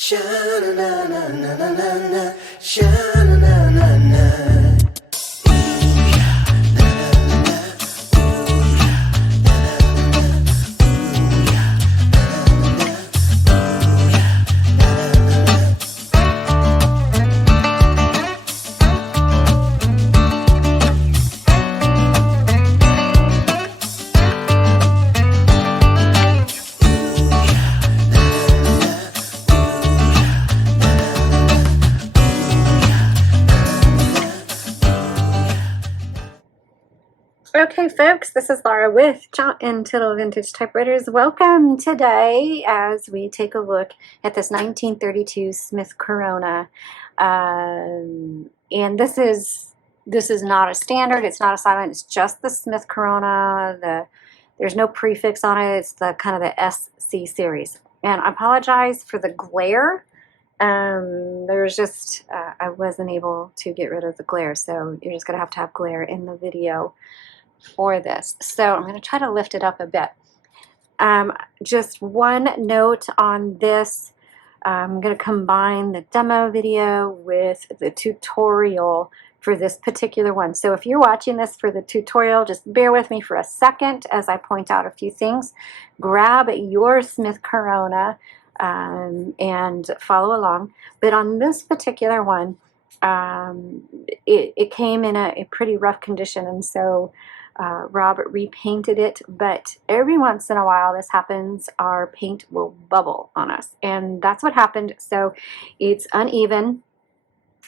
Sha-na-na-na-na-na-na-na, sha-na-na-na-na. Okay, folks, this is Laura with Untitled Vintage Typewriters. Welcome today as we take a look at this 1932 Smith Corona. And this is not a standard. It's not a silent. It's just the Smith Corona. There's no prefix on it. It's the kind of the SC series. And I apologize for the glare. There's just I wasn't able to get rid of the glare, so you're just gonna have to have glare in the video for this. So I'm going to try to lift it up a bit. Just one note on this. I'm going to combine the demo video with the tutorial for this particular one. So if you're watching this for the tutorial, just bear with me for a second as I point out a few things. Grab your Smith Corona and follow along. But on this particular one, it came in a pretty rough condition, and so Robert repainted it, but every once in a while this happens, our paint will bubble on us, and that's what happened. So it's uneven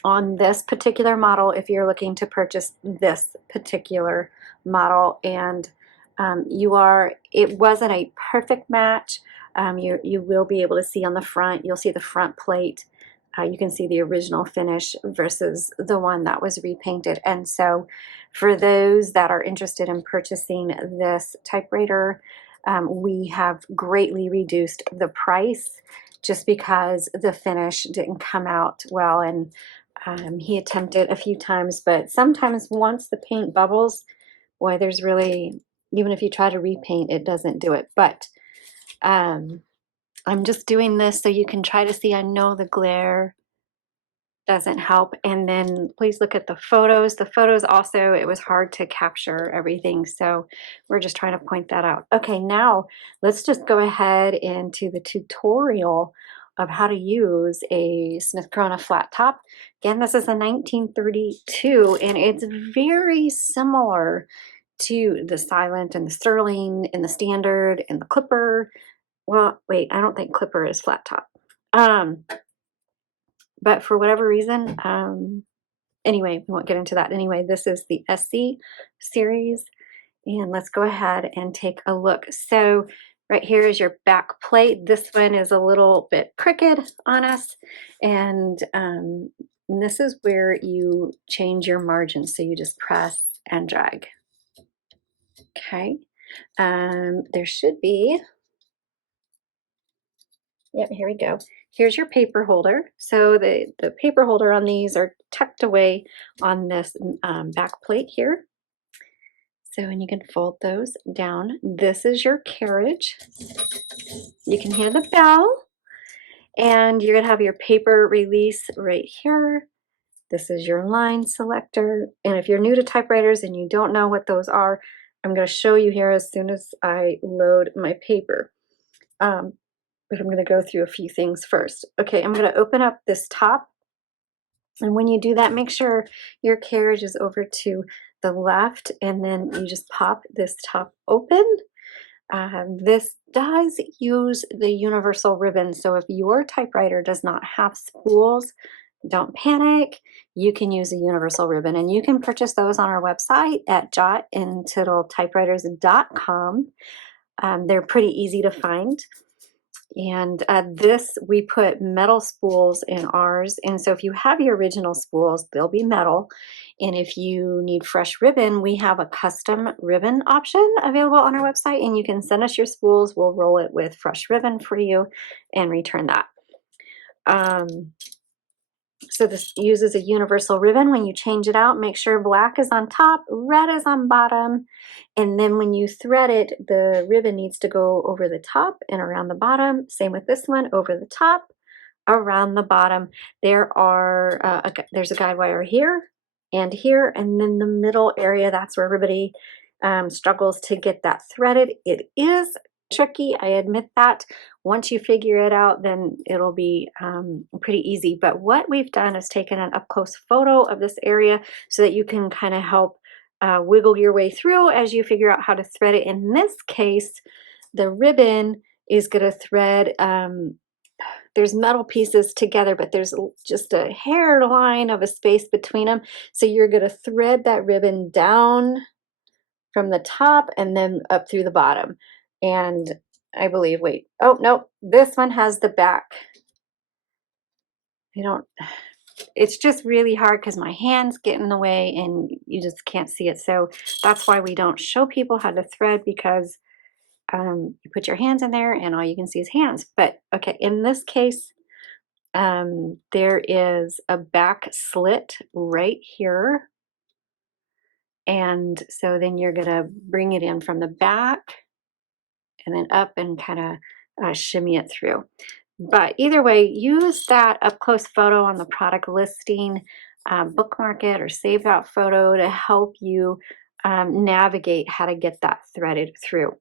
on this particular model if you're looking to purchase this particular model, and it wasn't a perfect match. You will be able to see on the front, you'll see the front plate. You can see the original finish versus the one that was repainted. And so for those that are interested in purchasing this typewriter, we have greatly reduced the price just because the finish didn't come out well. And he attempted a few times, but sometimes once the paint bubbles, boy, there's really, even if you try to repaint, it doesn't do it. But I'm just doing this so you can try to see. I know the glare doesn't help. And then please look at the photos. The photos also, it was hard to capture everything. So we're just trying to point that out. Okay, now let's just go ahead into the tutorial of how to use a Smith Corona flat top. Again, this is a 1932, and it's very similar to the Silent and the Sterling and the Standard and the Clipper. Well, wait, I don't think Clipper is flat top. But for whatever reason, anyway, we won't get into that. Anyway, this is the SC series, and let's go ahead and take a look. So right here is your back plate. This one is a little bit crooked on us, and this is where you change your margins. So you just press and drag. Okay, there should be, yep, here we go. Here's your paper holder. So the paper holder on these are tucked away on this back plate here. So, and you can fold those down. This is your carriage. You can hear the bell, and you're gonna have your paper release right here. This is your line selector. And if you're new to typewriters and you don't know what those are, I'm gonna show you here as soon as I load my paper. But I'm going to go through a few things first. Okay, I'm going to open up this top. And when you do that, make sure your carriage is over to the left, and then you just pop this top open. This does use the universal ribbon. So if your typewriter does not have spools, don't panic. You can use a universal ribbon, and you can purchase those on our website at untitled.typewriters.com. They're pretty easy to find. And this, we put metal spools in ours. And so if you have your original spools, they'll be metal. And if you need fresh ribbon, we have a custom ribbon option available on our website. And you can send us your spools. We'll roll it with fresh ribbon for you and return that. So this uses a universal ribbon. When you change it out, make sure black is on top, red is on bottom. And then when you thread it, the ribbon needs to go over the top and around the bottom. Same with this one, over the top, around the bottom. There are there's a guide wire here, and then the middle area, that's where everybody struggles to get that threaded. It is tricky, I admit that. Once you figure it out, then it'll be pretty easy. But what we've done is taken an up-close photo of this area so that you can kind of help wiggle your way through as you figure out how to thread it. In this case, the ribbon is going to thread, there's metal pieces together, but there's just a hairline of a space between them. So you're going to thread that ribbon down from the top and then up through the bottom. And I believe, wait, oh no, this one has the back. It's just really hard because my hands get in the way and you just can't see it. So that's why we don't show people how to thread, because you put your hands in there and all you can see is hands. But okay, in this case, there is a back slit right here. And so then you're gonna bring it in from the back and then up and kind of shimmy it through. But either way, use that up close photo on the product listing, bookmark it or save that photo to help you navigate how to get that threaded through.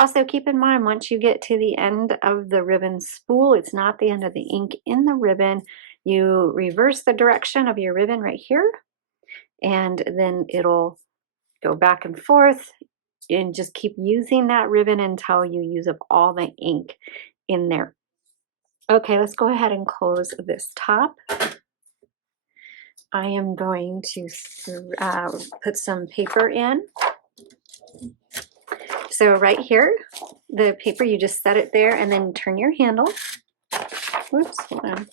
Also, keep in mind, once you get to the end of the ribbon spool, it's not the end of the ink in the ribbon. You reverse the direction of your ribbon right here, and then it'll go back and forth, and just keep using that ribbon until you use up all the ink in there. Okay, let's go ahead and close this top. I am going to put some paper in. So right here, the paper, you just set it there and then turn your handle. Whoops, hold on.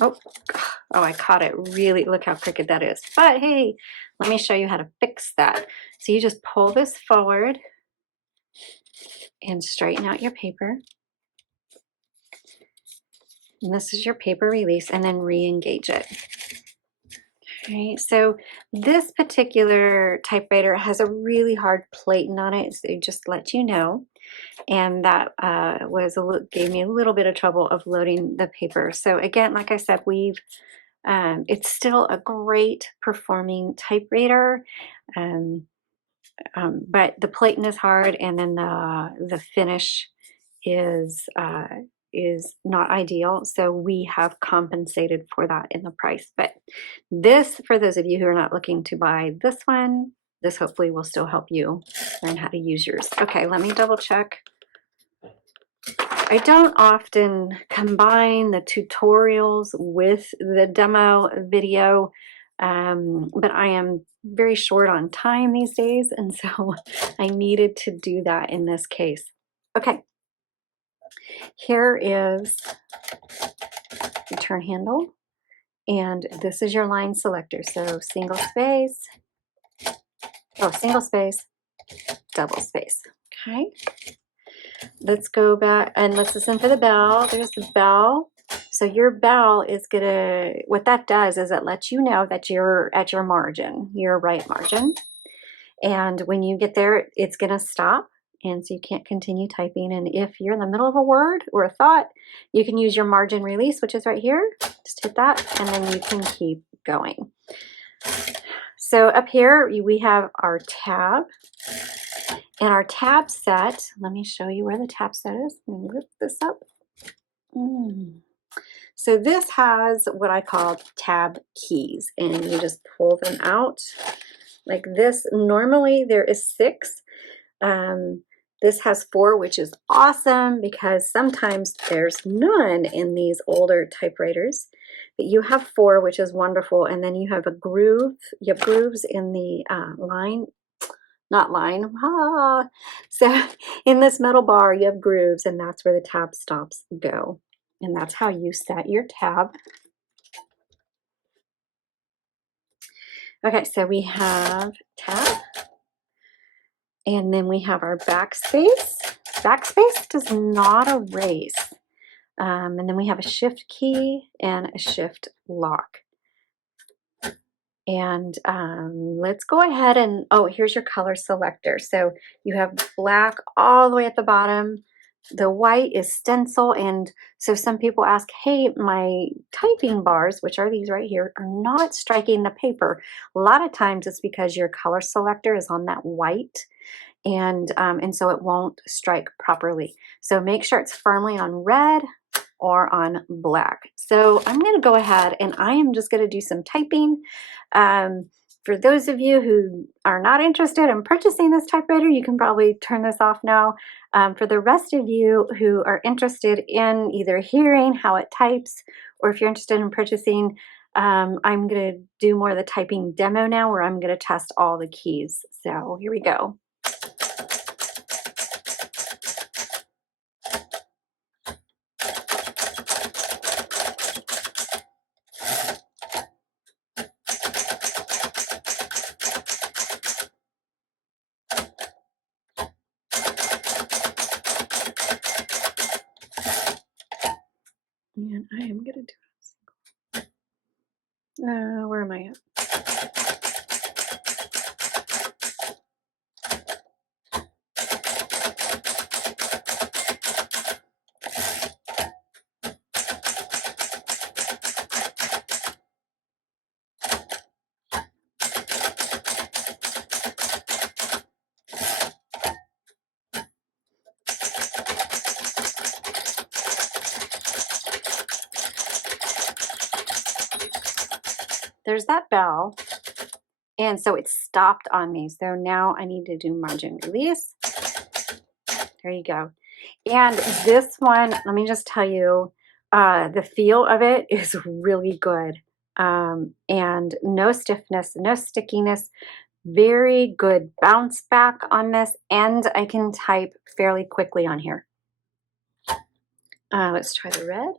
Oh, I caught it really, look how crooked that is. But hey, let me show you how to fix that. So you just pull this forward and straighten out your paper. And this is your paper release, and then re-engage it. Okay, so this particular typewriter has a really hard platen on it, so it just let you know. And that gave me a little bit of trouble of loading the paper. So again, like I said, it's still a great performing typewriter, but the platen is hard, and then the finish is not ideal. So we have compensated for that in the price. But this, for those of you who are not looking to buy this one, this hopefully will still help you learn how to use yours. Okay, let me double check. I don't often combine the tutorials with the demo video, but I am very short on time these days, and so I needed to do that in this case. Okay, here is the turn handle, and this is your line selector. So single space, double space. Okay. Let's go back and let's listen for the bell. There's the bell. So your bell is gonna, what that does is it lets you know that you're at your margin, your right margin. And when you get there, it's gonna stop. And so you can't continue typing. And if you're in the middle of a word or a thought, you can use your margin release, which is right here. Just hit that, and then you can keep going. So up here, we have our tab. And our tab set, let me show you where the tab set is. Let me lift this up. So this has what I call tab keys, and you just pull them out like this. Normally there is 6. This has 4, which is awesome because sometimes there's none in these older typewriters. But you have 4, which is wonderful. And then you have a groove. You have grooves in the So in this metal bar, you have grooves, and that's where the tab stops go. And that's how you set your tab. Okay, so we have tab, and then we have our backspace. Backspace does not erase. And then we have a shift key and a shift lock. And let's go ahead and, oh, here's your color selector. So you have black all the way at the bottom. The white is stencil. And so some people ask, hey, my typing bars, which are these right here, are not striking the paper. A lot of times it's because your color selector is on that white. And so it won't strike properly. So make sure it's firmly on red or on black. So I'm going to go ahead and I am just going to do some typing. For those of you who are not interested in purchasing this typewriter, you can probably turn this off now. For the rest of you who are interested in either hearing how it types, or if you're interested in purchasing, I'm going to do more of the typing demo now, where I'm going to test all the keys. So here we go. And I am going to do it. Where am I at? There's that bell. And so it stopped on me. So now I need to do margin release. There you go. And this one, let me just tell you, the feel of it is really good. And no stiffness, no stickiness, very good bounce back on this. And I can type fairly quickly on here. Let's try the red.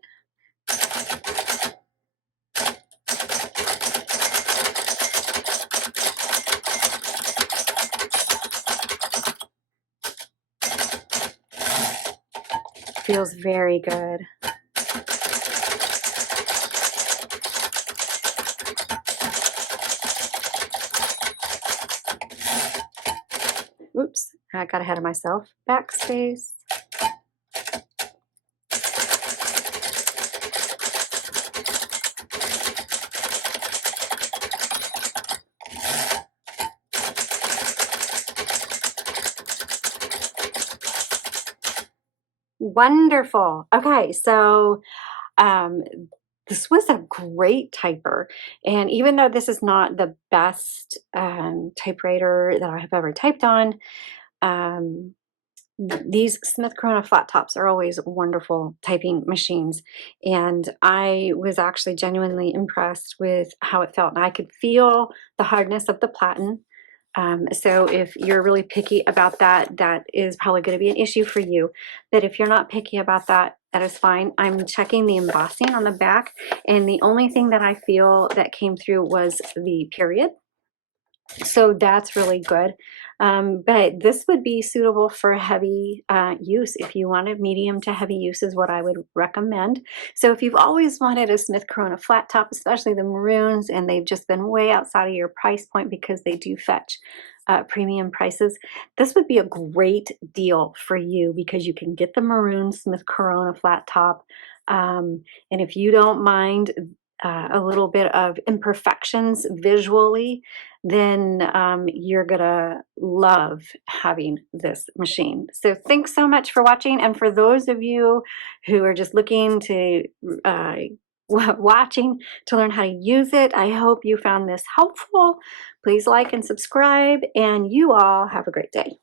Feels very good. Oops, I got ahead of myself. Backspace. Wonderful. Okay, so this was a great typer. And even though this is not the best typewriter that I have ever typed on, these Smith Corona flat tops are always wonderful typing machines. And I was actually genuinely impressed with how it felt. And I could feel the hardness of the platen. So if you're really picky about that, that is probably going to be an issue for you. But if you're not picky about that, that is fine. I'm checking the embossing on the back, and the only thing that I feel that came through was the period. So that's really good. But this would be suitable for heavy use. If you wanted medium to heavy use is what I would recommend. So if you've always wanted a Smith Corona flat top, especially the maroons, and they've just been way outside of your price point because they do fetch premium prices, this would be a great deal for you because you can get the maroon Smith Corona flat top. And if you don't mind a little bit of imperfections visually, then you're gonna love having this machine. So thanks so much for watching. And for those of you who are just looking to watching to learn how to use it, I hope you found this helpful. Please like and subscribe, and you all have a great day.